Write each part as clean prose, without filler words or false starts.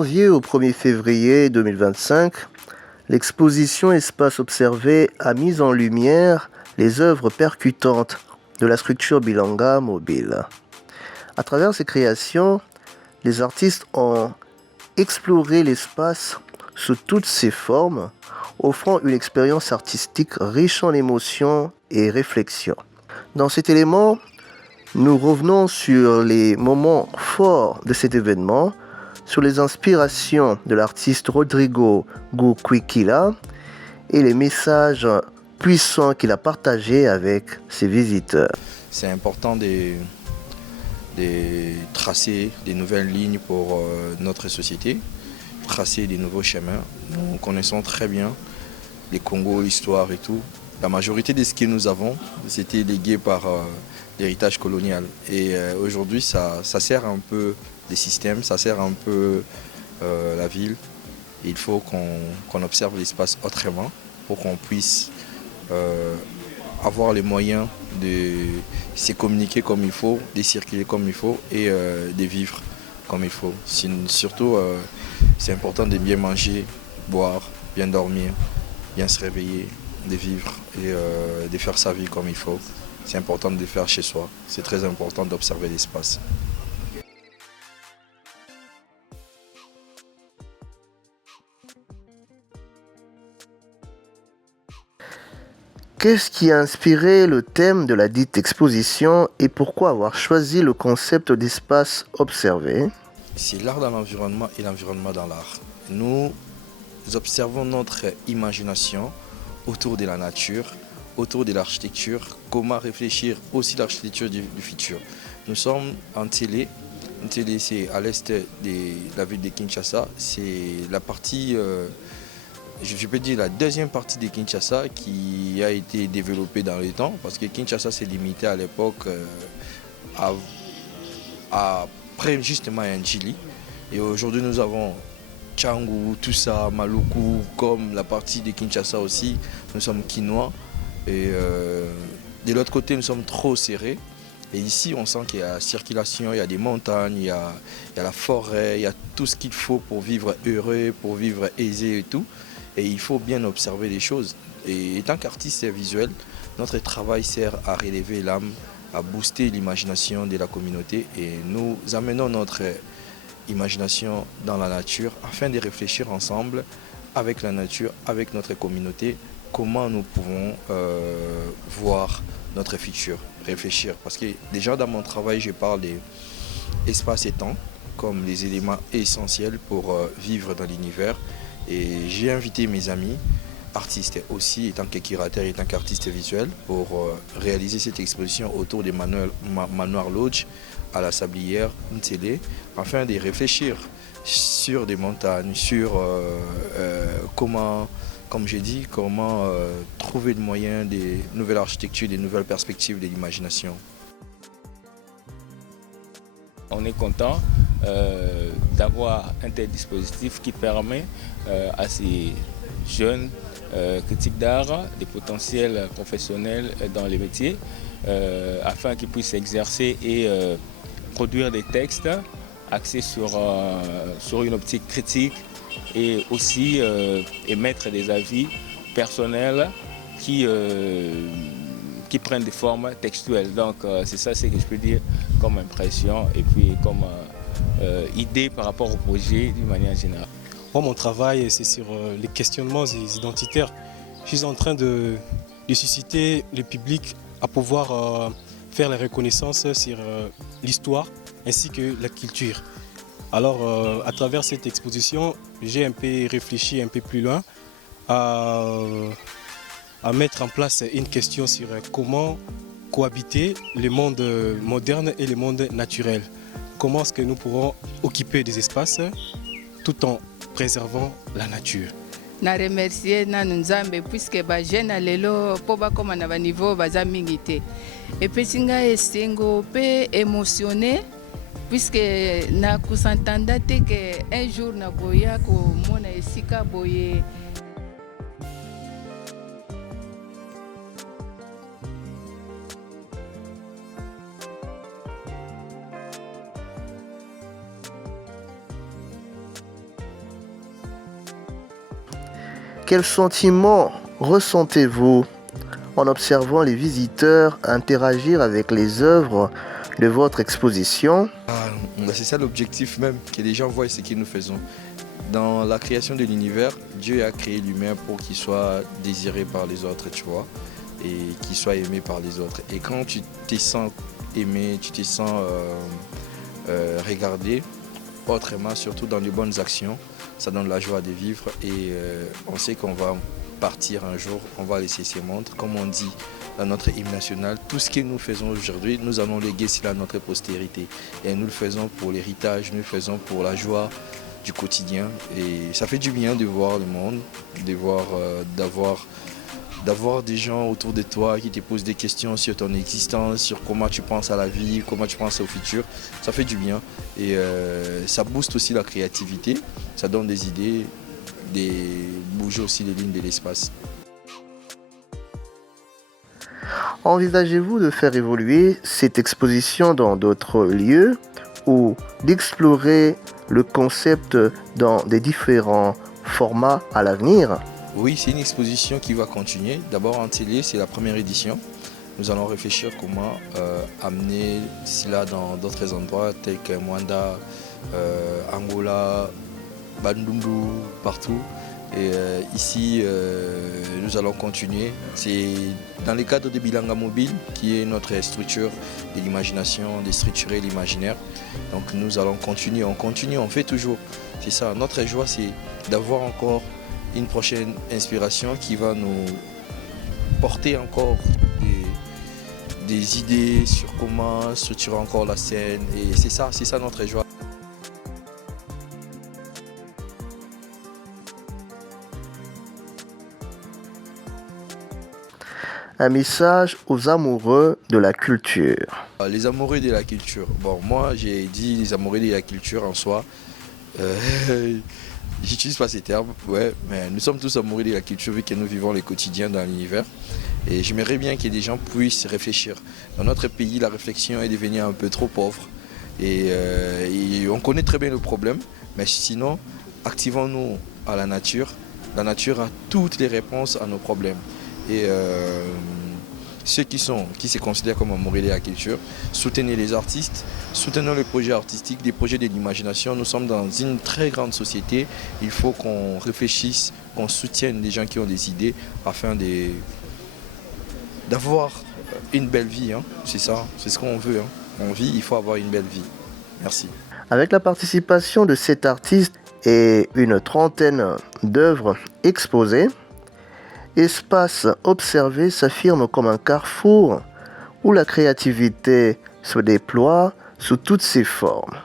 janvier au 1er février 2025, l'exposition Espace Observé a mis en lumière les œuvres percutantes de la structure Bilanga mobile. À travers ces créations, les artistes ont exploré l'espace sous toutes ses formes, offrant une expérience artistique riche en émotions et réflexions. Dans cet élément, nous revenons sur les moments forts de cet événement, sur les inspirations de l'artiste Rodrigo Guquikila et les messages puissants qu'il a partagés avec ses visiteurs. C'est important de tracer des nouvelles lignes pour notre société, tracer des nouveaux chemins. Nous connaissons très bien les Congo, l'histoire et tout. La majorité de ce que nous avons, c'était légué par l'héritage colonial. Et aujourd'hui, ça sert un peu des systèmes, ça sert un peu la ville. Il faut qu'on observe l'espace autrement pour qu'on puisse avoir les moyens de se communiquer comme il faut, de circuler comme il faut et de vivre comme il faut. Surtout, c'est important de bien manger, boire, bien dormir, bien se réveiller, de vivre et de faire sa vie comme il faut. C'est important de le faire chez soi. C'est très important d'observer l'espace. Qu'est-ce qui a inspiré le thème de la dite exposition et pourquoi avoir choisi le concept d'espace observé? C'est l'art dans l'environnement et l'environnement dans l'art. Nous observons notre imagination autour de la nature, autour de l'architecture, comment réfléchir aussi l'architecture du futur. Nous sommes en télé. Une télé, c'est à l'est de la ville de Kinshasa. C'est la partie, je peux dire la deuxième partie de Kinshasa qui a été développée dans le temps, parce que Kinshasa s'est limité à l'époque après justement Njili. Et aujourd'hui nous avons Tchangou, tout ça, Maluku, comme la partie de Kinshasa aussi. Nous sommes Kinois. Et de l'autre côté, nous sommes trop serrés. Et ici, on sent qu'il y a la circulation, il y a des montagnes, il y a la forêt, il y a tout ce qu'il faut pour vivre heureux, pour vivre aisé et tout. Et il faut bien observer les choses. Et étant qu'artiste visuel, notre travail sert à relever l'âme, à booster l'imagination de la communauté. Et nous amenons notre imagination dans la nature afin de réfléchir ensemble avec la nature, avec notre communauté, comment nous pouvons voir notre futur, réfléchir. Parce que déjà dans mon travail, je parle d'espace et temps comme les éléments essentiels pour vivre dans l'univers. Et j'ai invité mes amis, artistes aussi, étant que curateur, étant qu'artiste visuel, pour réaliser cette exposition autour des Manoir Lodge à la Sablière, une télé, afin de réfléchir sur des montagnes, sur comment, comme j'ai dit, comment trouver le moyen des nouvelles architectures, des nouvelles perspectives de l'imagination. On est content d'avoir un tel dispositif qui permet à ces jeunes critiques d'art, des potentiels professionnels dans les métiers, afin qu'ils puissent exercer et produire des textes axés sur une optique critique et aussi émettre des avis personnels qui prennent des formes textuelles. Donc c'est ça ce que je peux dire comme impression et puis comme idée par rapport au projet d'une manière générale. Moi, mon travail, c'est sur les questionnements identitaires. Je suis en train de susciter le public à pouvoir faire la reconnaissance sur l'histoire ainsi que la culture. Alors, à travers cette exposition, j'ai un peu réfléchi un peu plus loin à mettre en place une question sur comment cohabiter le monde moderne et le monde naturel. Comment est-ce que nous pourrons occuper des espaces tout en préservant la nature. Na remercier nanu nzambe puisque ba jeune lelo po bakoma na ba niveau baza mingi te. Epesi ngai esengo pe émotionné puisque na kusantanda te que un jour na koya komona esika boye. Quels sentiments ressentez-vous en observant les visiteurs interagir avec les œuvres de votre exposition? C'est ça l'objectif même, que les gens voient ce que nous faisons. Dans la création de l'univers, Dieu a créé l'humain pour qu'il soit désiré par les autres, tu vois, et qu'il soit aimé par les autres. Et quand tu te sens aimé, tu te sens regardé autrement, surtout dans les bonnes actions, ça donne la joie de vivre et on sait qu'on va partir un jour, on va laisser ses montres. Comme on dit dans notre hymne national, tout ce que nous faisons aujourd'hui, nous allons léguer cela à notre postérité. Et nous le faisons pour l'héritage, nous le faisons pour la joie du quotidien. Et ça fait du bien de voir le monde, de voir, d'avoir des gens autour de toi qui te posent des questions sur ton existence, sur comment tu penses à la vie, comment tu penses au futur. Ça fait du bien et ça booste aussi la créativité, ça donne des idées, de bouger aussi les lignes de l'espace. Envisagez-vous de faire évoluer cette exposition dans d'autres lieux ou d'explorer le concept dans des différents formats à l'avenir? Oui, c'est une exposition qui va continuer. D'abord en télé, c'est la première édition. Nous allons réfléchir comment amener cela dans d'autres endroits tels que Mwanda, Angola, Bandundu, partout. Et ici, nous allons continuer. C'est dans le cadre de Bilanga Mobile, qui est notre structure de l'imagination, de structurer l'imaginaire. Donc nous allons continuer, on fait toujours. C'est ça, notre joie, c'est d'avoir encore une prochaine inspiration qui va nous porter encore des idées sur comment structurer encore la scène. Et c'est ça notre joie. Un message aux amoureux de la culture. Les amoureux de la culture. Bon, moi j'ai dit les amoureux de la culture en soi. J'utilise pas ces termes, ouais, mais nous sommes tous amoureux de la culture vu que nous vivons le quotidien dans l'univers. Et j'aimerais bien que des gens puissent réfléchir. Dans notre pays, la réflexion est devenue un peu trop pauvre. Et on connaît très bien le problème, mais sinon, activons-nous à la nature. La nature a toutes les réponses à nos problèmes. Et ceux qui se considèrent comme amoureux de la culture, soutenez les artistes, soutenons les projets artistiques, des projets de l'imagination. Nous sommes dans une très grande société. Il faut qu'on réfléchisse, qu'on soutienne les gens qui ont des idées afin d'avoir une belle vie. Hein. C'est ça, c'est ce qu'on veut. Hein. On vit, il faut avoir une belle vie. Merci. Avec la participation de 7 artistes et une trentaine d'œuvres exposées, Espace Observé s'affirme comme un carrefour où la créativité se déploie sous toutes ses formes.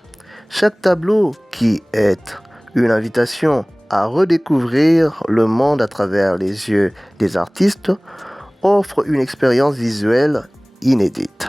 Chaque tableau, qui est une invitation à redécouvrir le monde à travers les yeux des artistes, offre une expérience visuelle inédite.